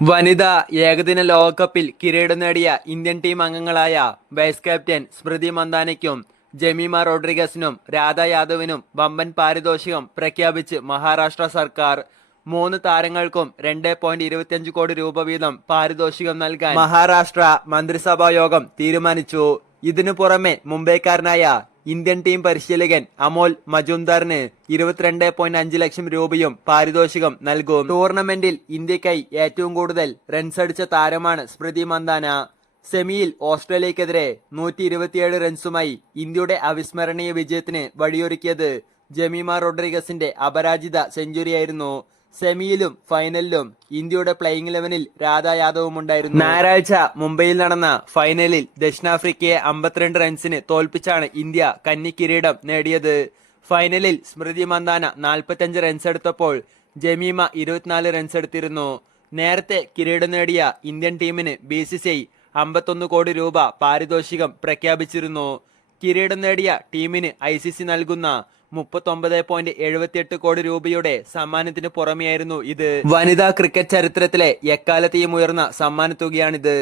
വനിതാ ഏകദിന ലോകകപ്പിൽ കിരീടം നേടിയ ഇന്ത്യൻ ടീം അംഗങ്ങളായ വൈസ് ക്യാപ്റ്റൻ സ്മൃതി മന്ദാനയ്ക്കും ജമീമ റോഡ്രിഗസിനും രാധ യാദവിനും വമ്പൻ പാരിതോഷികം പ്രഖ്യാപിച്ച് മഹാരാഷ്ട്ര സർക്കാർ മൂന്ന് താരങ്ങൾക്കും രണ്ട് പോയിന്റ് ഇരുപത്തിയഞ്ച് കോടി രൂപ വീതം പാരിതോഷികം നൽകാൻ മഹാരാഷ്ട്ര മന്ത്രിസഭാ യോഗം തീരുമാനിച്ചു. ഇതിനു പുറമെ മുംബൈക്കാരനായ ഇന്ത്യൻ ടീം പരിശീലകൻ അമോൽ മജുംദാറിന് ഇരുപത്തിരണ്ട് പോയിന്റ് അഞ്ച് ലക്ഷം രൂപയും പാരിതോഷികം നൽകും. ടൂർണമെന്റിൽ ഇന്ത്യക്കായി ഏറ്റവും കൂടുതൽ റൺസ് അടിച്ച താരമാണ് സ്മൃതി മന്ദാന. സെമിയിൽ ഓസ്ട്രേലിയക്കെതിരെ നൂറ്റി ഇരുപത്തിയേഴ് റൺസുമായി ഇന്ത്യയുടെ അവിസ്മരണീയ വിജയത്തിന് വഴിയൊരുക്കിയത് ജമീമ റോഡ്രിഗസിന്റെ അപരാജിത സെഞ്ചുറിയായിരുന്നു സെമിയിലും ഫൈനലിലും ഇന്ത്യയുടെ പ്ലേയിങ് ഇലവനിൽ രാധാ യാദവും ഉണ്ടായിരുന്നു. ഞായറാഴ്ച മുംബൈയിൽ നടന്ന ഫൈനലിൽ ദക്ഷിണാഫ്രിക്കയെ അമ്പത്തിരണ്ട് റൺസിന് തോൽപ്പിച്ചാണ് ഇന്ത്യ കന്നി കിരീടം നേടിയത്. ഫൈനലിൽ സ്മൃതി മന്ദാന നാൽപ്പത്തഞ്ച് റൺസ് എടുത്തപ്പോൾ ജമീമ ഇരുപത്തിനാല് റൺസ് എടുത്തിരുന്നു. നേരത്തെ കിരീടം നേടിയ ഇന്ത്യൻ ടീമിന് ബി സി സി ഐ അമ്പത്തൊന്ന് കോടി രൂപ പാരിതോഷികം പ്രഖ്യാപിച്ചിരുന്നു. കിരീടം നേടിയ ടീമിന് ഐ സി സി നൽകുന്ന മുപ്പത്തൊമ്പത് പോയിന്റ് എഴുപത്തിയെട്ട് കോടി രൂപയുടെ സമ്മാനത്തിന് പുറമെയായിരുന്നു ഇത്. വനിതാ ക്രിക്കറ്റ് ചരിത്രത്തിലെ എക്കാലത്തെയും ഉയർന്ന സമ്മാനത്തുകയാണിത്.